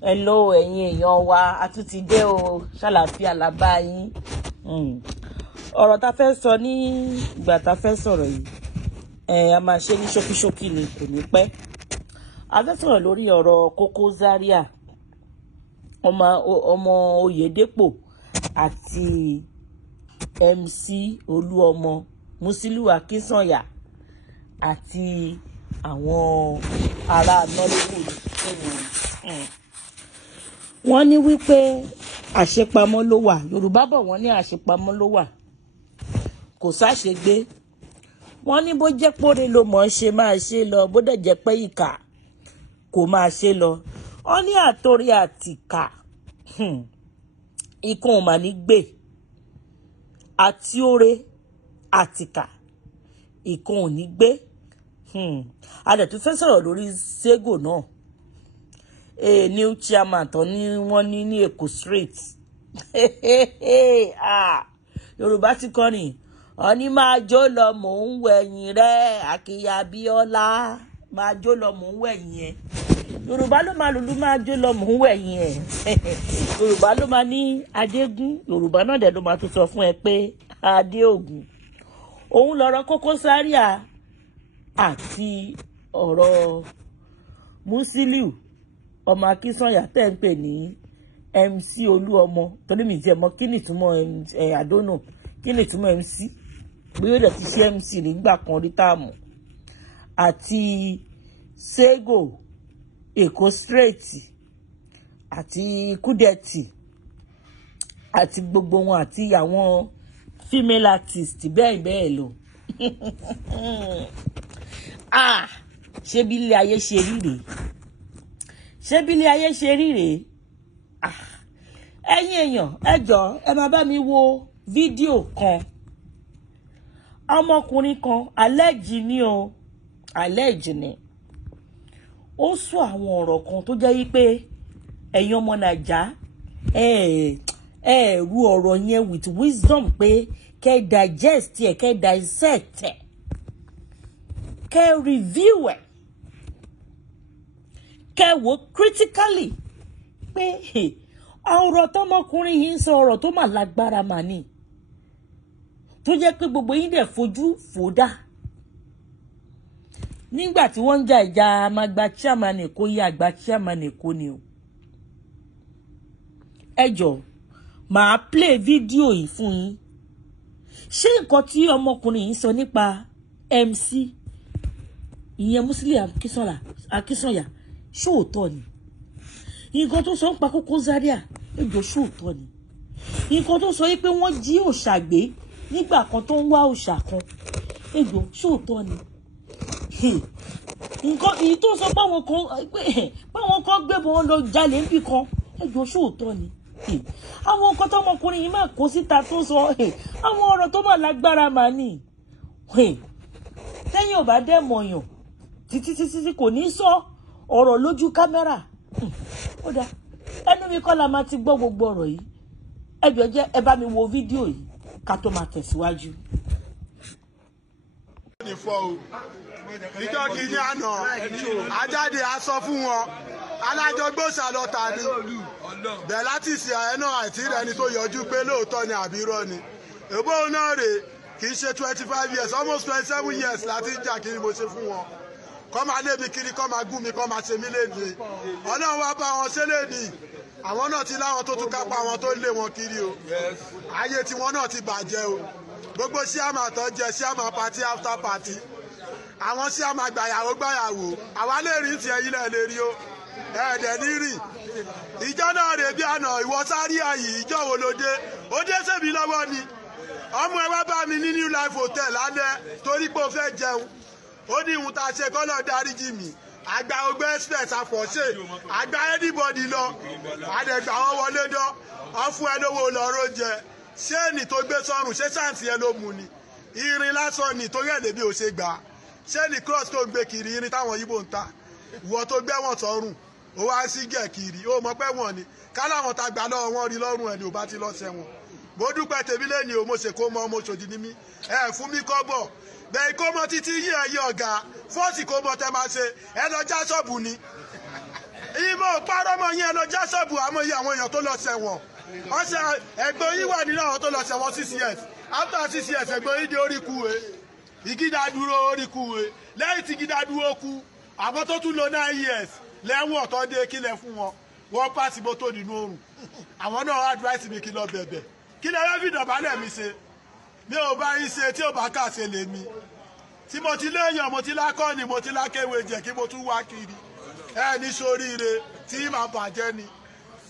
Hello ẹ̀yin èèyàn wa, a tún ti dé o, ṣàlàáfíà la bá yín. Ọ̀rọ̀ tá fẹ́ sọ ní ìgbà tá fẹ́ sọ̀rọ̀ yìí, a máa ṣe ní ṣókíṣókí ni, kò ní pẹ́. A fẹ́ sọ̀rọ̀ lórí ọ̀rọ̀ Kokozaria, ọmọ Oyedepo àti MC Oluomo, Musiliu Akinsanya àti àwọn ará Nollywood. Wọ́n ní wípé àṣepamọ́ ló wà. Yorùbá bọ̀ wọ́n ní àṣepamọ́ ló wà, kò sáṣegbé. Wọ́n ní bó jẹ́ póre ló mọ̀ ọ́n ṣe máa ṣe lọ, bó dẹ̀ jẹ́ pé ìkà kò máa ṣe lọ. Wọ́n ní àtòrí àtìkà ikùn ò mà ní gbé, àti oore àtìkà ikùn ò ní gbé. A dẹ̀ tún fẹ́ sọ̀rọ̀ lórí Sego náà. New chairman tó ní wọ́n ní Èkó street. Yorùbá ti kọrin, ọ̀ní máa jó lọ mò ń wẹ̀yìn rẹ̀ Àkìyà Abíọ́lá, máa jó lọ mò ń wẹ̀yìn ẹ̀. Yorùbá ló máa lùlù máa jó lọ mò ń wẹ̀yìn ẹ̀. Yorùbá ló máa ní Adégún, Yorùbá náà dẹ̀ ló máa tún sọ fún ẹ pé Adéògùn. Òun lọ̀rọ̀ Kokozaria àti ọ̀rọ̀ Musiliu ọmọ Akinsanya tẹ́ ń pè ní MC Oluomo, torí mi jẹ́ mọ̀ kí ni ìtumọ̀ àdónà, kí ni ìtumọ̀ MC, bí ó dẹ̀ ti ṣe MC nígbà kan rí táàmù, àti Sego Èkó straight àti Kúdẹ̀tì àti gbogbo wọn àti àwọn female artist bẹ́ẹ̀ bẹ́ẹ̀ lọ. Ṣé bí ilé ayé ṣe rí rèé? Ṣé bí ilé ayé ṣe rí rèé? Ẹ̀yin èèyàn, ẹ jọ̀ọ́ ẹ máa bá mi wo fídíò kan. Ọmọkùnrin kan àlẹ́jì ni o, àlẹ́jì ni. Ó sọ àwọn ọ̀rọ̀ kan tó jẹ́ wípé ẹ̀yin ọmọ Nàìjà ru ọ̀rọ̀ yẹn with wisdom, pé kẹ́ digest ẹ̀, kẹ́ dissect ẹ̀, kẹ́ review ẹ̀, kẹ́ wò critically pé ọ̀rọ̀ tọmọkùnrin yìí ń sọ ọ̀rọ̀ tó mà lágbára mà ní, tó jẹ́ pé gbogbo yín dẹ̀ fojú fòdá. Nígbà tí wọ́n ń jà ìjà àmàgbà chairman Èkó yí àgbà chairman Èkó ni o. Ẹ jọ̀ọ́ màá play fídíò yìí fún yín. Ṣé nǹkan tí ọmọkùnrin yìí sọ nípa MC ìyẹn Musiliu Akinsanya ṣóòótọ́ ni? Nǹkan tó sọ ń pa Kokozaria ẹ jọ̀ọ́ ṣóòótọ́ ni? Nǹkan tó sọ yìí pé wọ́n jí òòṣà gbé nígbà kan tó ń wá òòṣà kan ẹ jọ̀ọ́ ṣóòótọ́ ni? Nǹkan èyí tó sọ páwọn kan gbébọn wọn lọ jalè níbì kan ẹ jọ̀ọ́ ṣóòótọ́ ni? Àwọn nǹkan tó ọmọkùnrin yìí máa kó síta tó sọ àwọn ọ̀rọ̀ tó máa lágbára mà ní. Tẹ́yìn ò bá dẹ̀ mọ̀yàn títí kò ní sọ ọ̀rọ̀ lójú kámẹ́rà. Ó dá ẹnu mi kọ́ la máa ti gbọ́ gbogbo ọ̀rọ̀ yìí. Ẹ jọ̀ọ́ jẹ́ ẹ bá mi wo fídíò yìí ká tó máa tẹ̀síwájú. Ìjọ kìíní àná ajáde aṣọ fún wọn alájọgbòsà lọ́ta ni bẹ́ẹ̀ láti ṣe ààrẹ náà àti ìrẹni tó yọjú pé lóòótọ́ ni àbí irọ́ ni. Èbó náà rè kì í ṣe 25 years almost 27 years láti jà kí ni mo ṣe fún wọn. Kọ́ máa lé mi kiri, kọ́ máa gún mi, kọ́ máa ṣe mí léde. Ọlọ́run wá bá wọn ṣe léde. Àwọn náà ti láwọn tó tún kápá wọn tó lé wọn kiri o. Ayé tiwọn náà ti bàjẹ́ o. Gbogbo ṣíàmà tó jẹ ṣíàmà party after party. Àwọn ṣíàmà gbàyàwó àwa lè rí tiẹ̀ yìí lẹ̀ lè rí o. Ẹ̀ẹ́dẹ̀ ní rìn. Ìjọ náà rè bí àná ìwọ Zaria yìí ìjọ wo ló dé? Ó dé sèmi lọ́wọ́ ni. Ọmọ ẹ wá bá mi ní New Life Hotel lálẹ́ torí pé ó fẹ́ jẹun. Ó ní ìhun tá a ṣe kọ́lọ̀ dáríjì mi. Àgbà ogbé express àfọ̀ṣe. Àgbà anybody lọ. Àdẹ̀gbà wọn wọlé dán. Wọ́n fún ẹ lówó lọ́rọ́ jẹ. Ṣéènì tó gbé sọ́run ṣé ṣáǹtì ẹ ló mu ni? Irin lásán ni torí ẹ̀ lèmi ò ṣe gbà. Ṣéènì cross tó ń gbé kiri irin táwọn Yíbò ń ta. Ìwọ tó gbé wọn sọ́run. Ó wá sí gẹ̀ kiri. Ó mọ̀ pé wọ́n ni. Káláwọn ta gbà lọ́wọ́ wọn rí lọ́rùn ẹ̀ ni ò bá ti lọ sẹ́wọ̀n. Mo dúpẹ́ tèmi lẹ́ni o, mo ṣe kó mọ́ mo ṣòdì ní mí. Ẹ fún mi kọ́bọ̀. Bẹ́ẹ̀ kó mọ títí yí ẹ̀yẹ ọ̀gá. Fọ́ọ̀sì kó mọ tẹ́ máa ṣe. Ẹ lọ já ṣọ́ọ̀bù ni. ìbò parọ́mọ yẹn lọ já ṣọ́ọ̀bù àmọ́ iye àwọn èèyàn tó lọ ṣẹ̀wọ̀n ọ̀sẹ̀ ẹ̀gbọ́n yín wà nínú àwọn tó lọ ṣẹ̀wọ̀n 6 years after 6 years ẹ̀gbọ́n yín dé orí kúwe ìgídà dúró orí kúwe lẹ́yìn tí ìgídà dúró kú àwọn tó tún lò 9 years lẹ́wọ̀n tó dé kílẹ̀ fún wọn wọ́n pàṣẹ mọ́tò nínú oòrùn àwọn náà advice mi kí lọ bẹ̀bẹ̀ kí lè rẹ́fì dọ̀bálẹ̀ mi ṣe mi ò bá yín ṣe tí ò bá kà ṣe lè mi tí mo ti léèyàn mo ti lákọ́ni mo ti lákéwé jẹ́ kí mo tún wá kiri ẹ ní soríire tí màá bàjẹ́ ni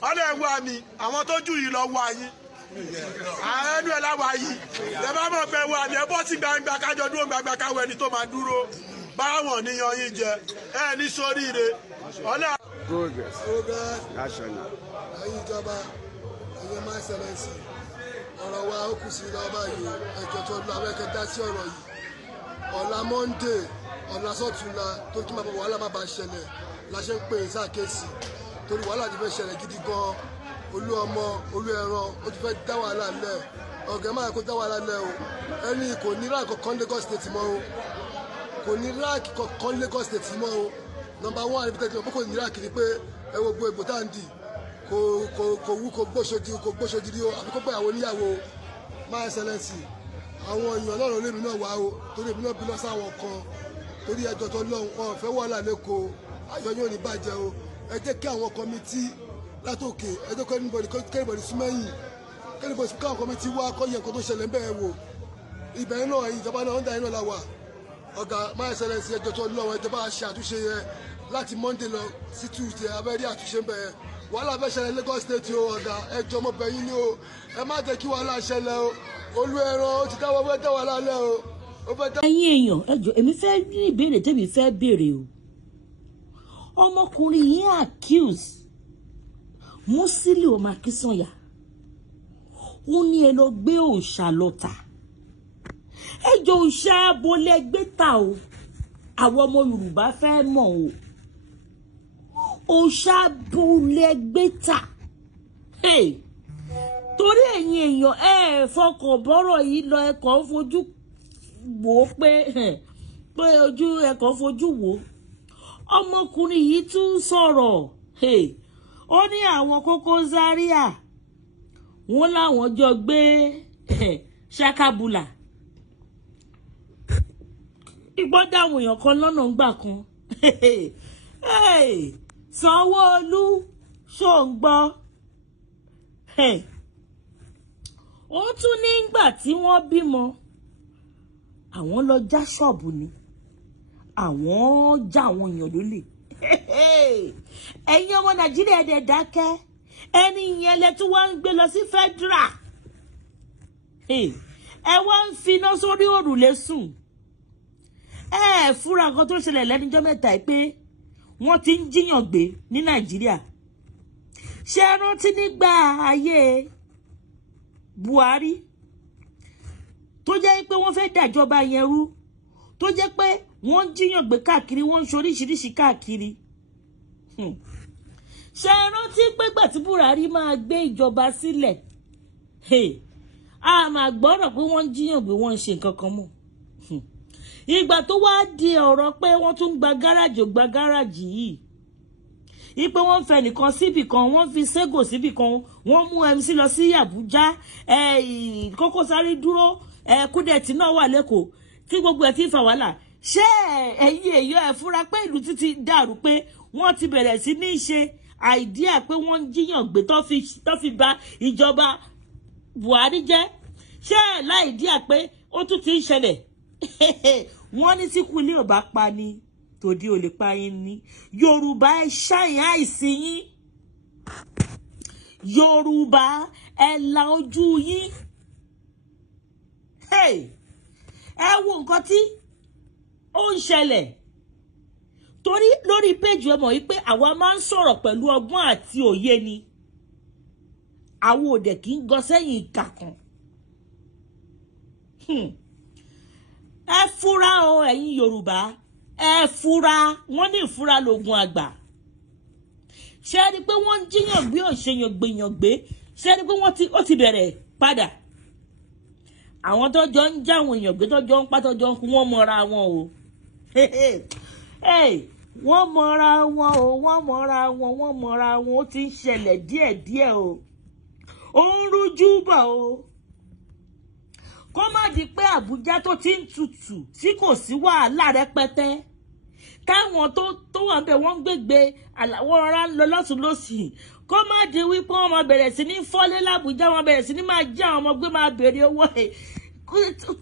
ọ̀dọ̀ ẹ̀ wá mi àwọn tó jù yìí lọ wá yín ẹnu ẹ̀ láwa yìí ẹ bá mọ̀ pé wà ní ẹ bọ́ sí gbangba kájọ dúró gbangba káwọ ẹni tó máa dúró báwọn níyan yín jẹ ẹ ní soríire ọ̀nà. Progress national. ẹ̀yin ìjọba ẹ̀yin máa ṣẹlẹ̀ sí ọ̀rọ̀ wa ó kù sí lọ́wọ́ báyìí ẹ̀jọ̀ tó lọ abẹ́kẹ́ dá sí ọ̀rọ̀ yìí ọ̀la Monday ọ̀la sọ́túnla tó kí máa bọ̀ wàhálà má bàa ṣẹlẹ̀ la ṣe ń pè é sáàkéèsì torí wàhálà ti fẹ́ ṣẹlẹ̀ gidi gan Oluomo Oluẹran ó ti fẹ́ dá wàhálà lẹ̀ ọ̀gá máa kó dá wàhálà lẹ̀ o ẹni kò ní ráàkì kankan Lagos State mọ́ o kò ní ráàkì kankan Lagos State mọ́ o number 1 níbi tẹ́tí kò ní ráàkì ni pé ẹ wo gbogbo tá à ń dì kò wú kò gbóṣodi rí o àbí kó pé àwọn oníyàwó máa ṣẹlẹ̀sì àwọn èèyàn lọ́rọ̀ lèmi náà wá o torí èmi náà bí lọ́sà àwọn kan torí ẹjọ́ tó lọ́hùn wọn fẹ́ wàhálà lẹ́kọ̀ọ́ ayọ̀ yóò ní bàjẹ́ o ẹ jẹ́ kí àwọn kọ́mítì látòkè ẹ jẹ́ kẹ́rìbọ̀dì súnmẹ́yìn kẹ́rìbọ̀dì káwọn kọ́mítì wá kọ́ yẹ nǹkan tó ṣẹlẹ̀ ń bẹ̀rẹ̀ wò ìbẹ̀rẹ̀ náà ẹ̀yìn ìjọba náà ń da iná la wà ọ̀gá máa ṣẹlẹ̀sì ẹjọ́ tó lọ́hùn ẹjọba ṣe àtúnṣe yẹn láti Monday lọ sí Tuesday abẹ́rẹ́ àtúnṣe ń bẹ̀rẹ̀ wàhálà fẹ́ ṣẹlẹ̀ Lagos State o ọ̀gá ẹjọ́ ọmọbìnrin ni o ẹ má jẹ́ kí wàhálà ṣẹlẹ̀ o Oluẹran ó ti dáwọ́ fẹ́ dá wàhálà lẹ́ o ó fẹ́ dá. ẹ̀yin èèyàn ẹjọ́ èmi fẹ́ ní ìbéèrè tèmi fẹ́ béèrè o ọmọkùnrin yìí accuse Musili ọmọ Akínsànyà ó ní ẹ lọ gbé òòṣà lọ́tà ẹjọ́ òòṣà abolẹ̀ gbé ta o àwọn ọmọ Yorùbá fẹ́ mọ̀ o òòṣà abolẹ̀ gbé ta torí ẹ̀yin èèyàn ẹ fọkàn bọ́rọ̀ yìí lọ ẹ̀kọ́ fojú wò ó pé ojú ẹ̀kọ́ fojú wò ó ọmọkùnrin yìí tún sọ̀rọ̀ ó ní àwọn Kokozaria wọn láwọn jọ gbé ṣakabula ìgbọ́dọ̀ àwọn èèyàn kan lọ́nà ńgbà kan Sanwo-Olu ṣó ń gbọ́ ó tún nígbà tí wọ́n bímọ àwọn lọ já ṣọ́ọ̀bù ni àwọn já àwọn èèyàn lólè ẹ̀yin ọmọ Nàìjíríà ẹ̀dẹ̀ dákẹ́ ẹni yẹn lẹ tún wá ń gbé lọ sí federal ẹ wá ń finá sórí òrùlé sùn ẹ fúra nǹkan tó ṣẹlẹ̀ lẹ́nujọ́ mẹ́ta yìí pé wọ́n ti ń jíyàn gbé ní Nàìjíríà ṣé ẹ rántí nígbà ayé Buhari tó jẹ́ pé wọ́n fẹ́ dàjọba yẹn rú tó jẹ́ pé wọ́n ń jíyàn gbé káàkiri wọ́n ń ṣoríṣiríṣi káàkiri ṣé ẹ rántí pé gbà tí Buhari máa gbé ìjọba sílẹ̀ a máa gbọ́rọ̀ pé wọ́n ń jíyàn gbé wọ́n ń ṣe nǹkan kan mọ́ ìgbà tó wá di ọ̀rọ̀ pé wọ́n tún gba gáràjì yìí ipe wọ́n fẹ́ nìkan síbì kan wọ́n fi ségò síbì kan wọ́n mú MC lọ sí Àbújá Kokozaria dúró Kúdẹ̀tì náà wà lẹ́kọ̀ọ́ tí gbogbo ẹ̀ ti ń fa wàhálà ṣé ẹ̀yin èèyàn ẹ̀ fúra pé ìlú títí dàrú pé wọ́n ti bẹ̀rẹ̀ sí ní ṣe àìdíà pé wọ́n ń jíyàn gbé tó fi bà ìjọba Buhari jẹ́ ṣé láìdíà pé ó tún ti ń ṣẹlẹ̀ wọ́n ní tí kú ilé ò bá pa ni tòdí ò lè pa yín ní Yorùbá ẹ ṣàyìn àìsí yín Yorùbá ẹ la ojú yín ẹ wo nǹkan tí ó ń ṣẹlẹ̀ torí lórí péjì ẹ mọ̀ wípé àwa máa ń sọ̀rọ̀ pẹ̀lú ọgbọ́n àti òye ni àwọn òdẹ kì í gọ sẹ́yìn ìkà kan ẹ fura o ẹ̀yin Yorùbá ẹ fura wọ́n ní ìfura lògùn àgbà ṣé ẹ rí pé wọ́n ń jíyàn gbé òṣèyàn gbèyàn gbé ṣé ẹ rí pé ó ti bẹ̀rẹ̀ padà àwọn tó jọ ń já àwọn èèyàn gbé tó jọ ń pa tó jọ ń kú wọ́n mọ́ra wọn o wọ́n mọra wọn o, wọ́n mọra wọn, wọ́n mọra wọn, ó ti ń ṣẹlẹ̀ díẹ̀díẹ̀ o, ó ń rújú bọ̀ o. Kó má di pé Àbújá tó ti ń tutù tí kò sí wàhálà rẹpẹtẹ, táwọn tó wà bẹ̀ wọ́n gbégbé wọ́n rọra ń lọ lọ́tún lọ́sì. Kó má di wípé wọ́n máa bẹ̀rẹ̀ sí ní fọ́lé l'Àbújá, wọ́n bẹ̀rẹ̀ sí ní máa jẹ́ àwọn ọmọ gbé máa béèrè owó ẹ̀.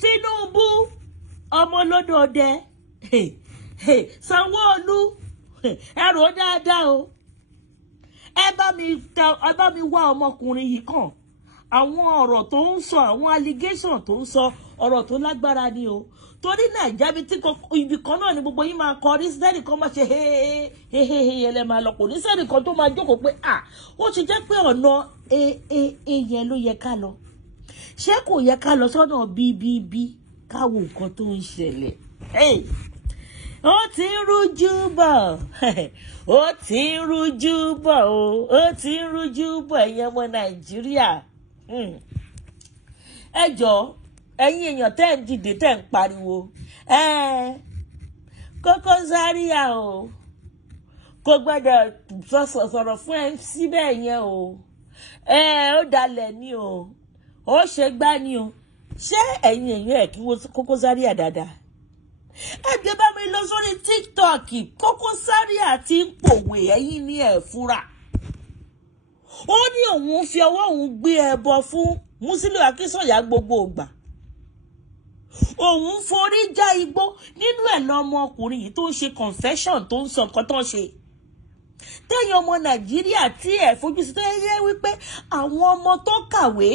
Tinubu ọmọ olódòdẹ, Sanwo-Olu, ẹrù ó dáadáa o. Ẹ bá mi wá ọmọkùnrin yìí kàn. Àwọn ọ̀rọ̀ tó ń sọ, àwọn allegation tó ń sọ, ọ̀rọ̀ tó lágbára ni o. Torí Nàìjíríà bí tí ibi kan náà ni gbogbo yín máa kọrí, sẹ́nì kan máa ṣe ẹlẹ́ máa lọ, kò ní sẹ́nì kan tó máa jókòó pé ó ti jẹ́ pé ọ̀nà yẹn ló yẹ ká lọ. Ṣé kò yẹ ká lọ sọ́nà bíbíbí káwo nǹkan tó ń ṣẹlẹ̀? Ó ti ń rújú bọ̀, ó ti ń rújú bọ̀ o, ó ti ń rújú bọ̀ ẹ̀yin ọmọ Nàìjíríà. Ẹ jọ̀ọ́, ẹ̀yin èèyàn tẹ́ ń dìde tẹ́ ń pariwo, Kokozaria o, kò gbọ́dọ̀ sọ̀rọ̀ fún MC bẹ́ẹ̀ yẹn o, ó dalẹ̀ ni o, ó ṣe gbá ni o. Ṣé ẹ̀yin èèyàn ẹ̀ kí Kokozaria dáadáa? Ẹgbẹ́ bá mi lọ sórí TikTok, Kokozaria ti ń pòwe, ẹ̀yin ní ẹ̀ fúra. Ó ní òun fi ọwọ́ òun gbé ẹbọ fún Musiliu Akínsànyà gbogbo ìgbà. Òun forí já igbó, nínú ẹ̀ lọ́mọkùnrin yìí tó ń ṣe confession, tó ń sọ nǹkan tó ń ṣe. Tẹ́yin ọmọ Nàìjíríà tí ẹ̀ fojú sí, tó yẹ wípé àwọn ọmọ tó kàwé,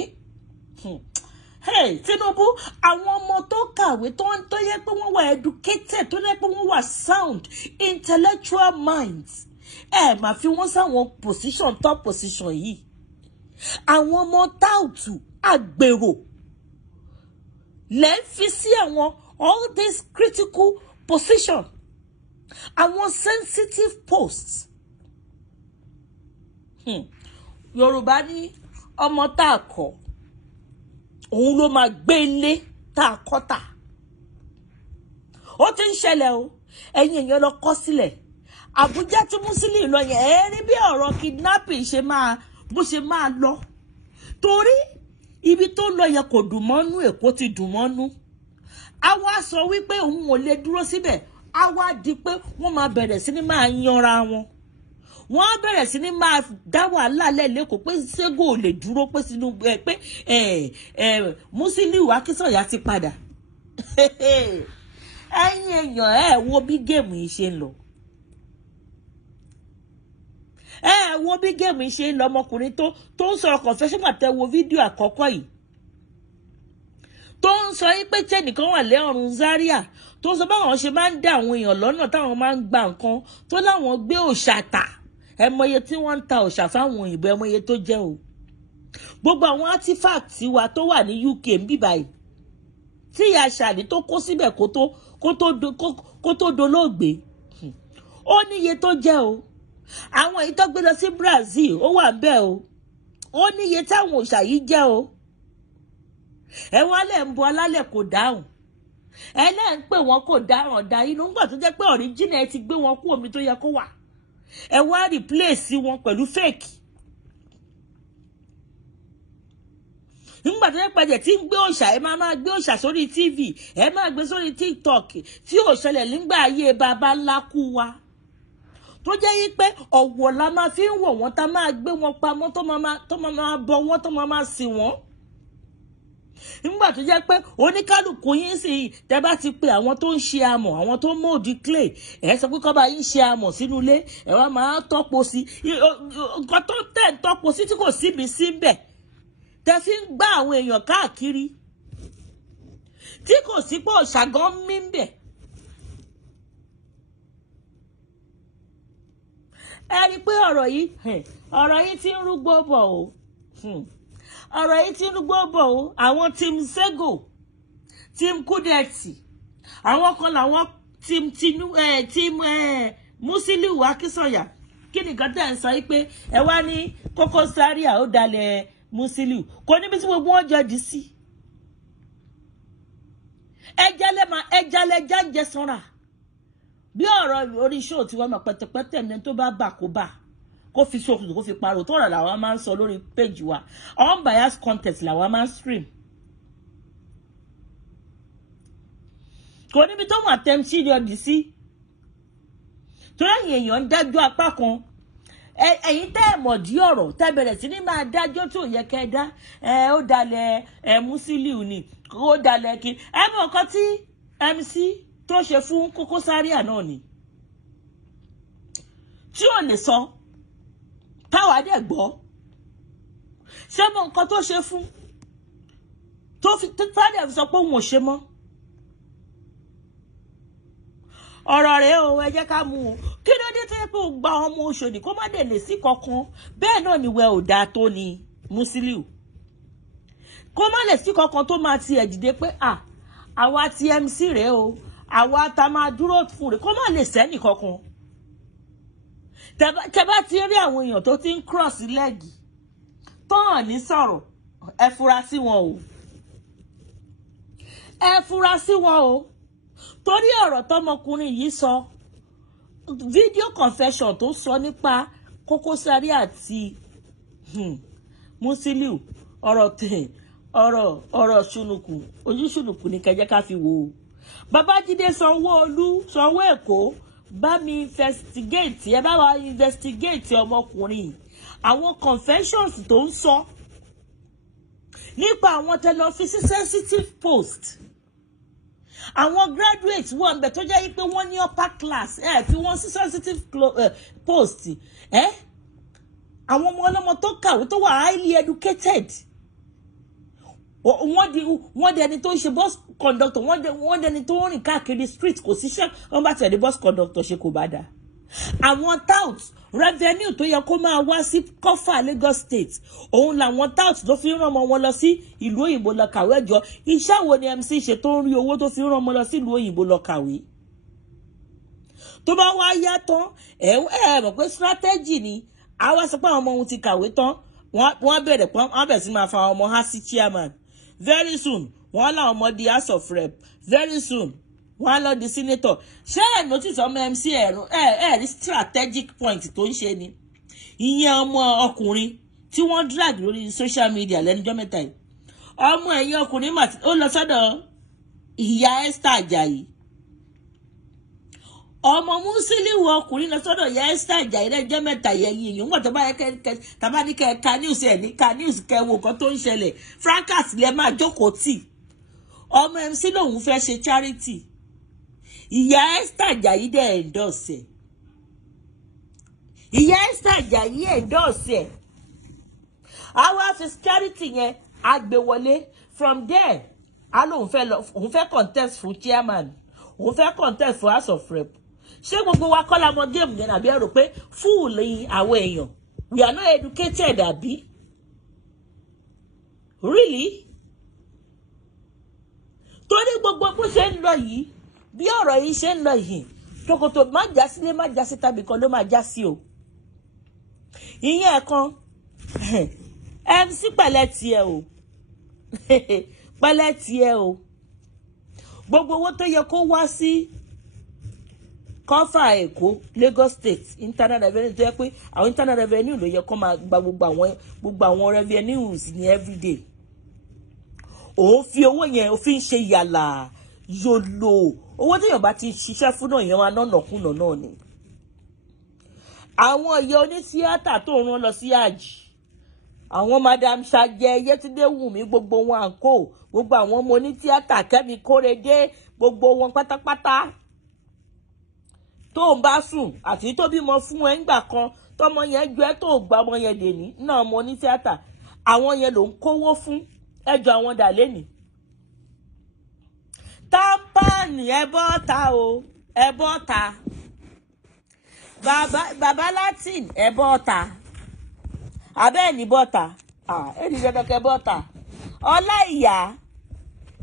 Tinubu, àwọn ọmọ tó kàwé tó yẹ pé wọ́n wà educated, tó yẹ pé wọ́n wà sound intellectual minds, máa fi wọ́n sáwọn position, top position yìí. Àwọn ọmọ táùtù àgbèrò lẹ́ ń fi sí àwọn all this critical position, àwọn sensitive posts. Yorùbá ní ọmọ tá a kọ̀, òun ló máa gbé ilé tá a kọ́ tà. Ó ti ń ṣẹlẹ̀ o, ẹ̀yin èèyàn lọ kọ sílẹ̀. Àbújá tí Musiliu lọ yẹn, rí bí ọ̀rọ̀ kidnapping bó ṣe máa lọ. Torí ibi tó lọ yẹn kò dùn mọ́nú, Èkó ti dùn mọ́nú. A wá sọ wípé òun ò lè dúró síbẹ̀. A wá di pé wọ́n máa bẹ̀rẹ̀ sí ní máa yanra wọn. Wọ́n á bẹ̀rẹ̀ sí ní máa dá wàhálà lẹ́lẹ́kọ̀ọ́ pé Ségò ò lè dúró, pé Tinubu pé Musiliu Akínsànyà ti padà. Ẹ̀yin èèyàn wo bí géèmù yìí ṣe ń lọ. Wo bí géèmù yìí ṣe ń lọ. Ọmọkùnrin tó ń sọ̀rọ̀ confession àtẹ wo fídíò àkọ́kọ́ yìí. Tó ń sọ yí pé tẹ́nìkan wà lẹ́ọ̀run Zaria. Tó ń sọ báwọn ṣe máa ń dá àwọn èèyàn lọ́nà táwọn máa ń gba nǹkan. Tó láwọn gbé òòṣà tà. Ẹ mọye tí wọ́n ń ta òòṣà fáwọn òyìnbó, ẹ mọye tó jẹ́ o. Gbogbo àwọn artifact wa tó wà ní UK ń bí báyìí. Tí ìyá Ṣàdí tó kó síbẹ̀ kó tó dolóògbé. Ó níye tó jẹ́ o. Àwọn èyí tó gbé lọ sí Brazil ó wà ńbẹ̀ o. Ó níye táwọn òòṣà yìí jẹ́ o. Ẹ wọ́n lẹ̀ ń bọ alálẹ̀ kò dáhùn. Ẹ lẹ́ ń pè wọ́n kò dáhùn ọ̀dà inú ńgbà tó jẹ́ pé original ti gbé wọn kú omi tó yẹ kó wà. Ẹ wá replace wọn pẹ̀lú fake. Nígbà tó yẹ pàjẹ́ tí ń gbé òòṣà, ẹ máa gbé òòṣà sórí TV, ẹ máa gbé sórí TikTok tí ò ṣẹlẹ̀ nígbà ayé baba ńlá kú wa. Tó jẹ́ yí pé ọ̀wọ̀ la máa fi ń wọ̀ wọ́n, tá máa gbé wọn pamọ́, tó máa bọ wọ́n, tó máa sìn wọ́n. Nígbà tó jẹ́ pé oníkálùkù yín sì tẹ́ bá ti pe àwọn tó ń ṣe amọ̀, àwọn tó mòdì clay, ẹ sọ pé kó bá yín ṣe amọ̀ sínú ilé, ẹ wá máa tọ́po sí. Nǹkan tó tẹ̀ ń tọ́po sí tí kò síbi síbẹ̀. Tẹ́ fi ń gbá àwọn èèyàn káàkiri. Tí kò sí pé òṣàgán mí ń bẹ̀. Ẹ rí pé ọ̀rọ̀ yìí ti ń rúgbó bọ̀ o. Ọ̀rọ̀ yìí ti ń rúgbó bọ̀ o. Àwọn team Ségò, team Kúdẹ̀tì, àwọn kan làwọn team Musiliu Akínsànyà. Kí ni nǹkan tẹ́ ń sọ yìí pé ẹ wá ní Kokozaria ó dalẹ̀ Musiliu? Kò níbi tí gbogbo wọn jọ dì sí. Ẹja lẹ́jà ń jẹ sanra. bí ọ̀rọ̀ orí show tí wọ́n mọ̀ pẹ̀tẹ̀pẹ̀tẹ̀ ní tó bá bà kó bà kó fi ṣòkòtò kó fi pariwo tó ọ̀rọ̀ làwọn máa ń sọ lórí page wa unbiased content làwọn máa ń stream. Kò níbi tó mọ̀ àtẹ̀m sí ní ọdí sí torí èèyàn ń dájọ́ apá kan ẹ̀yin tẹ́ ẹ̀ mọ̀ dí ọ̀rọ̀ tẹ́ bẹ̀rẹ̀ sí ní máa dájọ́ tó yẹ kẹ́ dá ó dalẹ̀ Musiliu ni ó dalẹ̀ kí mọ̀ nǹkan tí MC tó ṣe fún Kokozaria náà ni tí ò lè sọ táwa dẹ̀ gbọ́ ṣé mọ̀ nǹkan tó ṣe fún tó fi tádẹ̀ sọ pé òun ò ṣe mọ́ ọ̀rọ̀ rẹ̀ o ẹ jẹ́ ká mú o kí ló dé tó yẹ pé ó gba ọmọ Òṣòdì kó má dẹ̀ lè sí kankan bẹ́ẹ̀ náà ni wẹ́ ò dáa tó ni Musiliu kó má lè sí kankan tó máa ti ẹ̀dìdé pé àwa ti MC rẹ̀ o àwa ta máa dúró fún rẹ̀ kó má lè sẹ́nì kankan tẹ́ bá ti rí àwọn èèyàn tó ti ń cross leg tó hàn ní sọ̀rọ̀ ẹ fura sí wọn o ẹ fura sí wọn o torí ọ̀rọ̀ tọmọkùnrin yìí sọ video confession tó sọ nípa Kokozaria àti Musiliu ọ̀rọ̀ ṣùnùkù ojú ṣùnùkù ní kẹjẹ ká fi wò ó Babajide Sanwo-Olu Sanwó Èkó bá mi investigate ẹ bá wa investigate ọmọkùnrin àwọn confessions tó ń sọ nípa àwọn tẹlifíṣí sensitive post àwọn graduates wọ́n bẹ̀ tó jẹ́ pé wọ́n ní upper class fi wọ́n sí sensitive post àwọn ọmọ ọlọ́mọ tó kàwé tó wà highly educated wọ́n dẹni tó ń ṣe bus conductor wọ́n dẹni tó ń rìn káàkiri street kò síṣẹ́ wọ́n bá tẹ̀lé bus conductor ṣe kò bá dà àwọn tout revenue tó yẹ kó máa wá sí kọfà Lagos State òun làwọn tout ló fi ń rán ọmọ wọn lọ sí ìlú òyìnbó lọ kàwé ẹjọ iṣẹ́ wo ni MC ṣe tó ń rí owó tó fi ń rán ọmọ lọ sí ìlú òyìnbó lọ kàwé tó bá wá yá tán mọ̀ pé strategy ni àwa sọ pé àwọn ọmọ òun ti kàwé tán wọ́n bẹ̀rẹ̀ sí máa fa ọmọ há sí chairman very soon wọ́n láwọn ọmọ di House of Rep very soon wọ́n lọ di senator ṣé ẹ notice ọmọ MC rí strategic point tó ń ṣe ni ìyẹn ọmọ ọkùnrin tí wọ́n drag lórí social media lẹ́nujọ́ mẹ́ta yìí ọmọ ẹ̀yìn ọkùnrin mà ó lọ sọ́dọ̀ ìyá Esther Ajayi ọmọ Musiliu ọkùnrin lọ sọ́dọ̀ ìyá Esther Ajayi lẹ́nujọ́ mẹ́ta yẹn yìí wọ́n tó bá yẹ tàbá ní ka news ẹ̀ ní ka news kẹwò nǹkan tó ń ṣẹlẹ̀ fracas lẹ́ máa jókòó tì ọmọ MC lòun fẹ́ ṣe charity ìyá Esther Ajayi dẹ̀ endorse ìyá Esther Ajayi endorse àwa fi charity yẹn agbèwọlé from there a lóun fẹ́ contest fún chairman òun fẹ́ contest for House of Rep ṣé gbogbo wa kọ́ la mọ game yẹn àbí ẹ rò pé fúùlì àwọn èèyàn we are not educated àbí really torí gbogbo bó ṣe ń lọ yìí bí ọ̀rọ̀ yìí ṣe ń lọ yìí tòkòtò má já sílé má já sí tàbí kan ló máa já sí o ìyẹn kan MC pẹ̀lẹ́ tiẹ̀ o pẹ̀lẹ́ tiẹ̀ o gbogbo owó tó yẹ kó wá sí kọfà Èkó Lagos State internal revenue tó yẹ pé àwọn internal revenue ló yẹ kó máa gba gbogbo àwọn revenues ní everyday òun fi owó yẹn òfin ṣe yàlà yòlò owó tí èèyàn bá ti ṣiṣẹ́ fún náà yẹn wá nọ́nàkúnà náà ni àwọn ìyá onítíátà tó rán lọ sí àjì àwọn madam Ṣàjẹ Yétúndé Wùmí gbogbo wọn àǹkó gbogbo àwọn ọmọ onítíátà Kẹ́mi Kórèdé gbogbo wọn pátápátá tó ń bá sùn àti tó bímọ fún ẹ ńgbà kan tọmọ yẹn ju ẹ tó gba ọmọ yẹn dè ní náà ọmọ onítíátà àwọn yẹn ló ń kówó fún ẹjọ àwọn dà lẹ́nìí tampani ẹbọta o ẹbọta baba Latin ẹbọta abẹ́ẹ̀ni bọ́ta ẹni dandan bọ́ta ọlá ìyá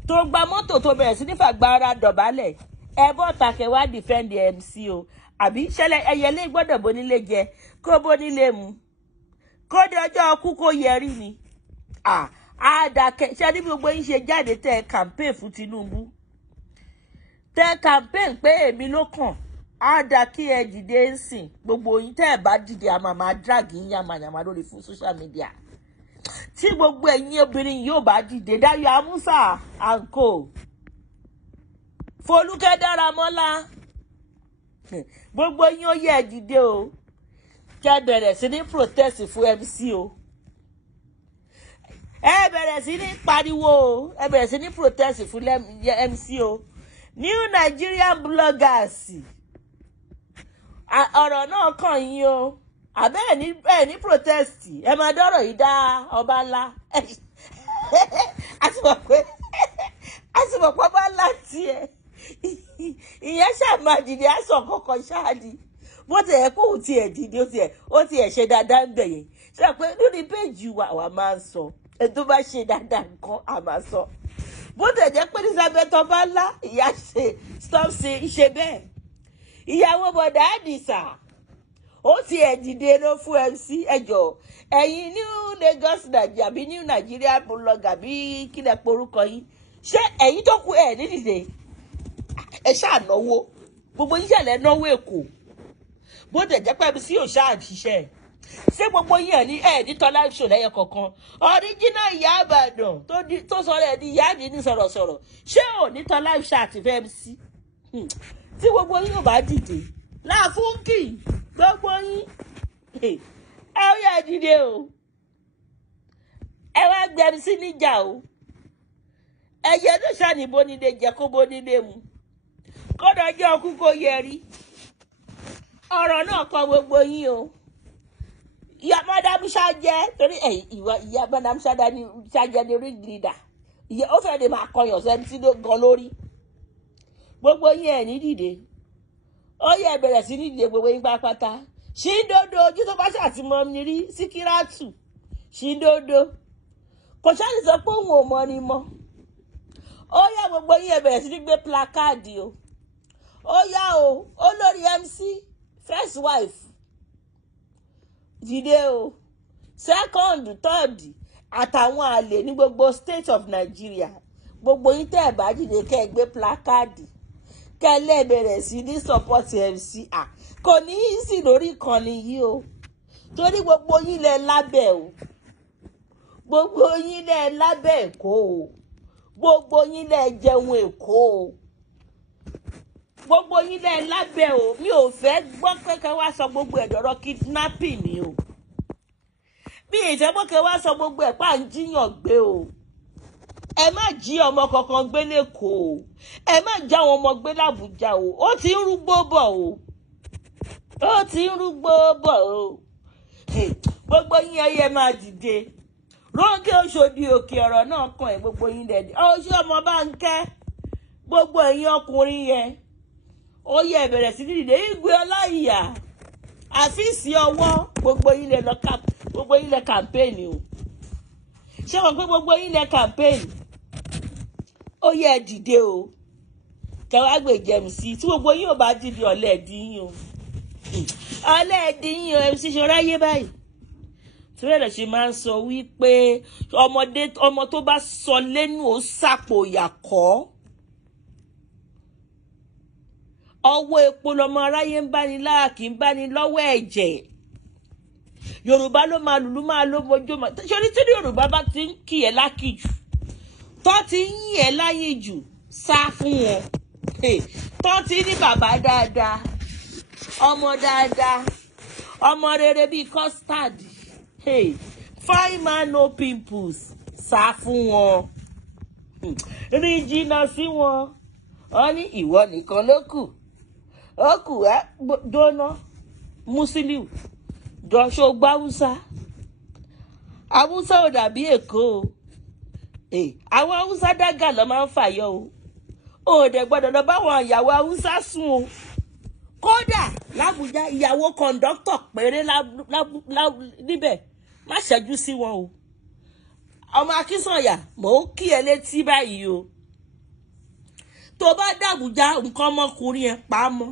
tó gba mọ́tò tó bẹ̀rẹ̀ sí nífà gbára dọ̀bálẹ̀ ẹbọta kẹwàá defend MC o àbí ṣẹlẹ̀ ẹyẹlé gbọ́dọ̀ bonílé jẹ kó bonílé mu kó di ọjọ́ ọkú kó yẹrí ni àdàkẹ́ ṣe ní gbogbo yín ṣe jáde tẹ campaign fún Tinubu tẹ campaign pé èmi ló kàn á dá kí ẹ dìde ń sìn gbogbo yín tẹ́ ẹ bá dìde a máa drag yín yamayama lórí fún social media tí gbogbo ẹ̀yin obìnrin yóò bá dìde Dayo Amusa anko Folúkẹ́ Dáramọ́lá gbogbo yín ó yẹ dìde o kẹ́ bẹ̀rẹ̀ sí ní protest fún MC o ẹ bẹ̀rẹ̀ sí ní pariwo o ẹ bẹ̀rẹ̀ sí ní protest fún MC o New Nigerian bloggers ọ̀rọ̀ náà kàn yín o àbẹ́ ẹ̀ ní protest ẹ máa dọ́rọ̀ yìí dá ọba ńlá a ti mọ̀ pé ọba ńlá tiẹ̀ ìyẹn ṣàmà dìde àṣọ kọ̀ọ̀kan ṣáàdì bó ti ẹ̀ kó òun tiẹ̀ dìde ó tiẹ̀ ṣe dáadáa ń bẹ̀ yẹn ṣe pé lórí péjì wa máa ń sọ ẹ̀ tó bá ṣe dáadáa nǹkan a máa sọ bó ti ẹ̀ jẹ́ pé Elizabeth ọba ńlá ìyá stop ṣe bẹ́ẹ̀ ìyàwó bọ̀dá àdìsá ó ti ẹ̀ dìde ló fún MC ẹjọ́ ẹ̀yin New Lagos Nigeria bí New Nigeria blogger bí kílẹ̀ porúkọ yìí ṣé ẹ̀yin tó kú ẹ̀ nídìde ẹ ṣáà náwó gbogbo yín ṣẹlẹ̀ náwó Èkó bó tẹ̀ jẹ́ pé MC ò ṣáà ṣiṣẹ́ ṣé gbogbo yín ní tọ́ live show lẹ́yẹ kọ̀ọ̀kan original ìyá Ìbàdàn tó sọ̀rọ̀ ẹ̀ ní ìyá àdì ní sọ̀rọ̀sọ̀rọ̀ ṣé ò ní tọ́ live show àti fẹ́ MC tí gbogbo yín ò bá dìde láàfúnkì gbogbo yín ẹ ó yá dìde o ẹ wá gbé MC níjà o ẹyẹ tó ṣàníbó nílé jẹ kó bó nílé mu kódà jẹ́ ọkú kó yẹrí ọ̀rọ̀ náà kan gbogbo yín o ìyá madam ṣáájẹ́ torí ìyá madam ṣáájẹ́ ní orí gírídà ìyá ó fẹ́ẹ́ lè máa kọyàn sẹ́ni tí ló gan lórí gbogbo yín ẹ̀ ní dìde ó yẹ bẹ̀rẹ̀ sí ní dìde gbogbo yín pátápátá ṣíńdódó ojú tó bá ṣàtìmọ́ mi rí Síkírátù ṣíńdódó kò ṣáà sọ pé òun ò mọ ni mọ́ ó yá gbogbo yín ẹ̀ bẹ̀rẹ̀ sí ní gbé plákáàdì o ó yá o olórí MC first wife dìde o second third àtàwọn àlè ní gbogbo state of Nigeria gbogbo yín tẹ́ ẹ̀ bá dìde kẹ́ ẹ gbé plákáàdì kẹ́ ẹ lè bẹ̀rẹ̀ sí ní support MC kò ní í sì lórí ìkànnì yìí o torí gbogbo yín lẹ lábẹ́ o gbogbo yín lẹ lábẹ́ Èkó o gbogbo yín lẹ jẹun Èkó o gbogbo yín lẹ lábẹ́ o mi ò fẹ́ gbọ́ pé kẹ́ wá sọ gbogbo ẹ̀dọ̀rọ̀ kidnapping ni o bí ìjẹ́gbọ́kẹ́ wá sọ gbogbo ẹ̀ pa ń jíyàn gbé o ẹ má jí ọmọ kankan gbé lẹ́kọ̀ọ́ o ẹ má já àwọn ọmọ gbé l'Àbújá o ó ti ń rúgbó bọ̀ o ó ti ń rúgbó bọ̀ o gbogbo yín ẹyẹ máa dìde Rónkẹ́ Òṣòdì Òkè ọ̀rọ̀ náà kàn ẹ́ gbogbo yín lẹ́dí ṣé ọmọ Bánkẹ́ gbogbo ẹ̀yin ọkùnrin yẹn ó yẹ bẹ̀rẹ̀ sí dìde Igwe Ọláìyá àfíìsì ọwọ́ gbogbo yín lẹ lọ gbogbo yín lẹ campaign o ṣé wọn pé gbogbo yín lẹ campaign ó yẹ dìde o kẹwàá gbèjẹ MC tí gbogbo yín ò bá dìde ọ̀lẹ́ẹ̀dín o ọ̀lẹ́ẹ̀dín o MC ṣọráyé báyìí tí rẹ̀ ṣe máa ń sọ wípé ọmọ tó bá sọ lẹ́nu ó sàpò ìyàkọ́ ọwọ́ epo lọmọ aráyé ń báni lára kì í báni lọ́wọ́ ẹ̀jẹ̀ Yorùbá ló máa lùlú máa ló mojó máa ṣorí tí Yorùbá bá ti ń kì ẹ́ lákìjù tó ti ń yìn ẹ́ láyé jù sá fún wọn tó ti ní bàbá dáadáa ọmọ dáadáa ọmọ rere bíi custard fine man no pimples sá fún wọn rìn jìnnà sí wọn ọ ní ìwọ nìkan ló kù ó kù ẹ dóná Musiliu jọṣọ gbáwúsá Haúsá ò dàbí Èkó àwọn Haúsá dágà lọ máa ń fàyọ o ò dẹ̀ gbọ́dọ̀ lọ báwọn ìyàwó Haúsá sùn o kódà l'Àbújá ìyàwó kọ̀ǹdọ́tọ̀ péré níbẹ̀ má ṣẹ́jú sí wọn o ọmọ Akínsànyà mò ń kí ẹ létí báyìí o tó bá dàbújá nǹkan ọmọkùnrin ẹ pa á mọ́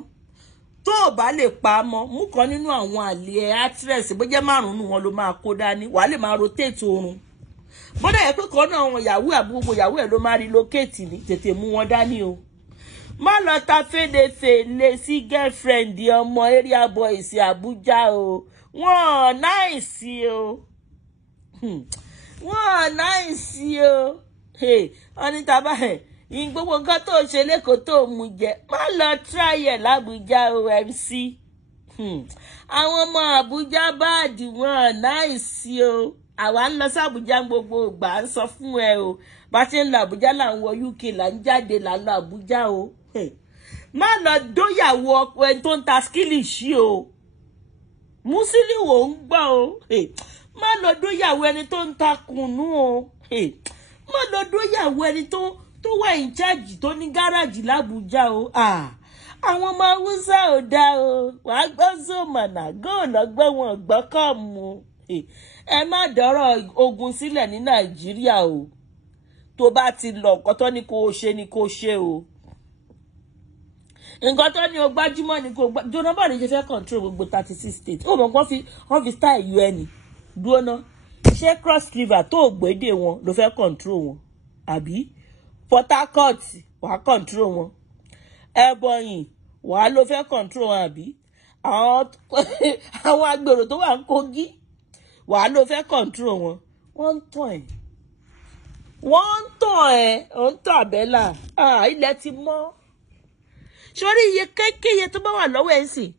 tó o bá lè pa á mọ́ mú kan nínú àwọn àlè ẹ actress bó jẹ́ márùn-ún wọn ló máa kó dání wàá lè máa rotate oorun bódà yẹ pé kan náà àwọn yahoo àbí gbogbo yahoo ẹ ló máa relocate ní tètè mú wọn dání o má lọ ta fèdèfèlè sí girlfriend ọmọ area boys Abuja o. Wọ́n nice o. Wọ́n nice o. Oni taba in gbogbo nǹkan tó ṣe lẹ́kọ̀ọ́ tó mú jẹ. Má lọ try ẹ̀ l'Abuja o MC. Àwọn ọmọ Abuja báàdì wọ́n nice o. Àwa ń lọ sí Abuja gbogbo ìgbà ń sọ fún ẹ o. Bá ti ń lọ Abuja là ń wọ UK là ń jáde là ń lọ Abuja o. Má lọ dóyàwó ọkọ ẹni tó ń ta skilishi o. Musili wo ń gbọ́ o. Má lọ dóyàwó ẹni tó ń ta kùnú o. Má lọ dóyàwó ẹni tó wà in charge tó ní gáràjì l'Abuja o. Àwọn ọmọ Hausa ò dá o. Wàá gbọ́ zomana góòlù ọgbẹ́ wọn gbọ́kọ̀ mu. Ẹ má dọ̀rọ̀ ogun sílẹ̀ ní Nàìjíríà o. Tó bá ti lọ nǹkan tó ní kó ṣe ni kó ṣe o. Nǹkan tó ní o gbájúmọ́ ni kó gbájúmọ́. Dúró bá ní ṣe fẹ́ control gbogbo 36 states. Ó mọ̀ wọ́n fi style UN. Dúró ná. Ṣé Cross River tó gbédè wọn ló fẹ́ control wọn? Àbí? Port Harcourt wàá control wọn. Ebonyi wàá ló fẹ́ control wọn àbí? Àwọn agbèrò tó wà ń Kogi wàá ló fẹ́ control wọn. Wọ́n ń tàn ẹ́. Ó ń tàn Abẹ́là. Ilẹ̀ ti mọ́. Sórí iye kékeré tó bá wà lọ́wọ́ ẹ̀ ń sìn.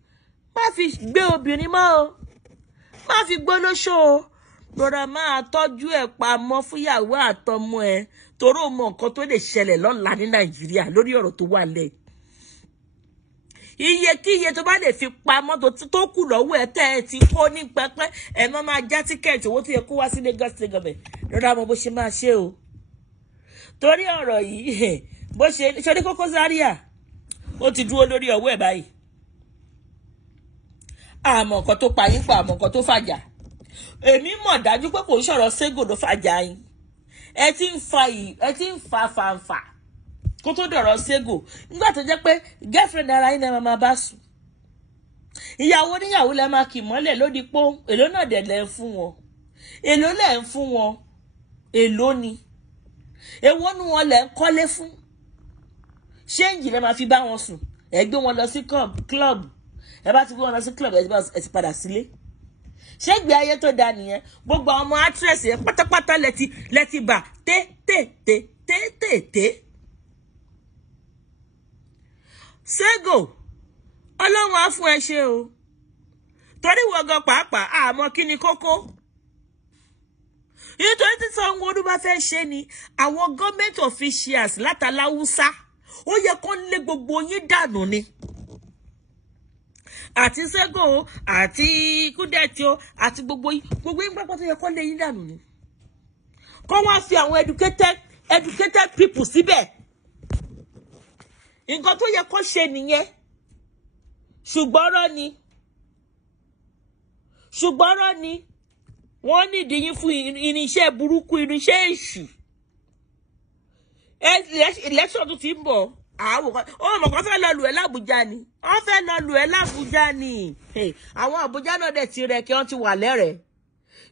Má fi gbé obìnrin mọ́ o. Má fi gbólóṣó o. Rọra máa tọ́jú ẹ̀ pamọ́ fúnyàwó àtọmọ ẹ̀. Torí ó mọ nǹkan tó lè ṣẹlẹ̀ lọ́la ní Nàìjíríà lórí ọ̀rọ̀ tó wà lẹ̀. Iye kí iye tó bá lè fi pamọ́ tó kù lọ́wọ́ ẹ̀ tẹ́ ẹ ti kó ní pẹ́pẹ́ ẹ̀ máa já tíkẹ́ẹ̀tì owó tó yẹ kó wá sí Lagos State Government. Rọra mọ bó ṣe máa ṣe o. Torí ọ̀rọ̀ yìí bó ṣe ní Kokozaria ó ti dúró lórí ọwọ́ ẹ̀ báyìí. Àmọ́ nǹkan tó pa yín pa àmọ́ nǹkan tó fàjà. Èmi mọ̀ dájú pé kò ń sọ̀rọ̀ ségò ló fàjà yín. Ẹ ti ń fa fàǹfà kó tó dọ̀rọ̀ ségò. Nígbà tó jẹ́ pé girlfriend ara yín náà máa bá sùn. Ìyàwó níyàwó lẹ máa kì mọ́lẹ̀ lódì pọ́n. Èló náà dẹ̀ lẹ́ ń fún wọn. Èló lẹ́ ń fún wọn. Èló ni. Èwo nu wọn lẹ́ ń kọ́lé fún. Ṣéǹjì lẹ máa fi bá wọn sùn. Ẹ gbé wọn lọ sí club. Ẹ bá ti gbé wọn lọ sí club ẹ ti padà sílé. Ṣé gbé ayé tó dá nìyẹn? Gbogbo àwọn ọmọ actress yẹn pátápátá lẹ́ti bà té. Ségò Ọlọ́run á fún ẹ ṣe o. Torí wọ̀gàn pàápàá àmọ́ kí ni kókó. Nítorí tí Sanwo-Olu bá fẹ́ ṣe ni àwọn government officials látàláwúsá ó yẹ kó lé gbogbo yín dànù ni. Àti Ségò àti Kúdẹ̀tì o àti gbogbo yín pápá tó yẹ kó lé yín dànù ni. Kó wá fi àwọn educated people síbẹ̀. Nǹkan tó yẹ kó ṣe nìyẹn. Ṣùgbọ́n ni wọ́n nídìí yín fún irinṣẹ́ burúkú irinṣẹ́ èṣù. Election tó ti ń bọ̀. Ọmọ kan fẹ́ lọ lù ẹ́ l'Abuja ni. Wọ́n fẹ́ lọ lù ẹ́ l'Abuja ni. Àwọn Abuja náà dẹ̀ ti rẹ̀ kí wọ́n ti wà lẹ́rẹ̀ẹ́.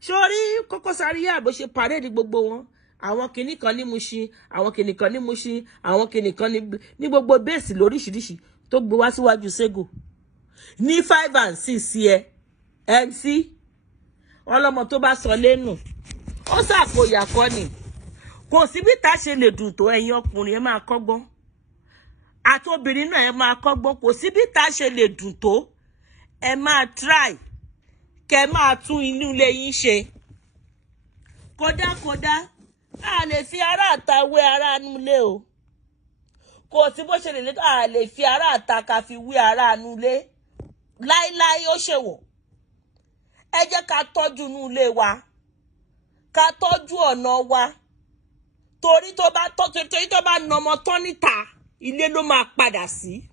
Sórí Kokozaria bó ṣe parade gbogbo wọn. Àwọn kìnnì kan ní Mushin, àwọn kìnnì kan ní Mushin, àwọn kìnnì kan ní gbogbo bẹ́ẹ̀sì lóríṣiríṣi tó gbé wá síwájú Ségò. Ní 5 and 6 yẹ MC ọlọ́mọ tó bá sọ lẹ́nu. Ó ṣàkóyà kọ́ ni. Kò sí bí tá ṣe lè dùn tó ẹ̀yin ọkùnrin ẹ máa kọ́gbọ́n. Àti obìnrin náà ẹ máa kọ́gbọ́n. Kò sí bí tá ṣe lè dùn tó ẹ máa try kẹ máa tún inú ilé yín ṣe. Kódà a lè fi ará àta wé ará inú ilé o. Kò sí bó ṣe lè lè a lè fi ará àta ká fi wé ará inú ilé. Láíláí ó ṣèwọ̀. Ẹ jẹ́ ká tọ́jú inú ilé wa. Ká tọ́jú ọ̀nà wa. Torí tó bá nà ọmọ tán níta, ilé ló máa padà sí.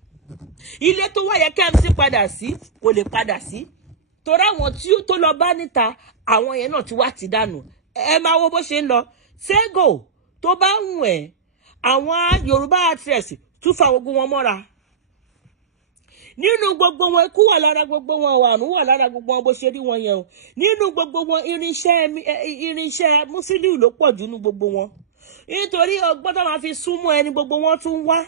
Ilé tó wá yẹ KMC padà sí, kò lè padà sí. Torí àwọn tí ó tó lọ bá níta, àwọn yẹn náà ti wá ti dànù. Ẹ máa wo bó ṣe ń lọ. Ségò tó bá ń wẹ̀, àwọn Yorùbá actress tún fa gbogbo wọn mọ́ra. Nínú gbogbo wọn ikú wà lára gbogbo wọn, àrùn wà lára gbogbo wọn bó ṣe rí wọn yẹn o. Nínú gbogbo wọn irinṣẹ́ Musiliu ló pọ̀ jù nínú gbogbo wọn. Nítorí ọgbọ́n tó máa fi súnmọ́ ẹni gbogbo wọn tún wá.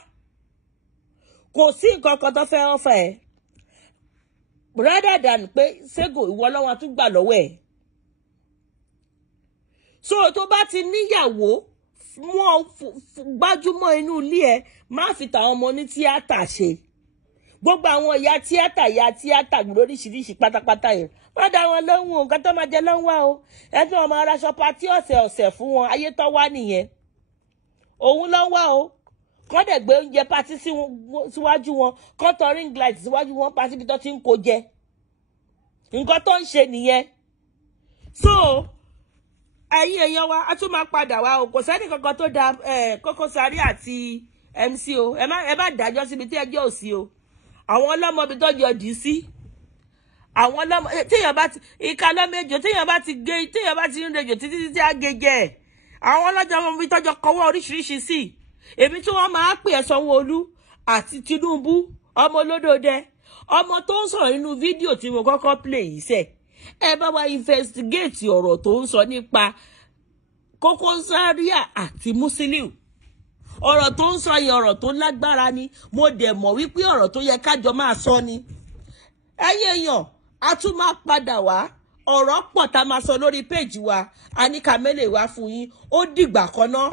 kò sí nǹkan kan tó fẹ́ offer ẹ̀ rather than pé Sego ìwọ lọ́wọ́ tún gbà lọ́wọ́ ẹ̀. So tó bá ti níyàwó wọ́n gbájúmọ́ inú ilé ẹ̀ má fi tàwọn ọmọ ní tíátà ṣe. Gbogbo àwọn ìyá tíátà lóríṣiríṣi pátápátá yẹn wọ́n dá wọn lóhùn nǹkan tó máa jẹ lọ́wọ́ o ẹgbẹ́ ọmọ aráṣọ pátí ọ̀sẹ̀ fún wọn ayé tó wá nìyẹn òun lọ́wọ́ o kọ́ dẹ̀ gbé oúnjẹ pátí síwájú wọn kọ́ tọ ring light síwájú wọn pátí bí tó ti ń kó jẹ nǹkan tó ń ṣe nìyẹn. So ẹ̀yin èèyàn wa a tún máa padà wá o kò sẹ́ni kankan tó da Kokozaria àti MC o ẹ má dájọ́ síbi tí ẹjọ́ ò sí o àwọn ọlọ́mọ ibi tó jọ dì í sí àwọn ọlọ́mọ téèyàn bá ti ìka lọ́mẹjọ téèyàn bá ti ń rejò títí á gé jẹ àwọn ọlọ́jọ́ ọmọ ibi tó jọ kọwọ́ oríṣiríṣi sí èmi tí wọ́n máa pè ẹ́ Sanwo-Olu àti Tinubu ọmọ olódòdẹ ọmọ tó ń sọ̀rọ̀ nínú fídíò tí mo kọ́kọ́ play yìí sẹ́ ẹ bá wa investigate ọ̀rọ̀ tó ń sọ nípa Kokozaria àti Musiliu ọ̀rọ̀ tó ń sọ yìí ọ̀rọ̀ tó lágbára ni mo dẹ̀ mọ̀ wípé ọ̀rọ̀ tó yẹ kájọ máa sọ ni ẹ̀yin èèyàn a tún máa padà wá ọ̀rọ̀ pọ̀ tá a máa sọ lórí péèjì wa a ní ká mélèé wá fún yín ó dìgbà kan náà.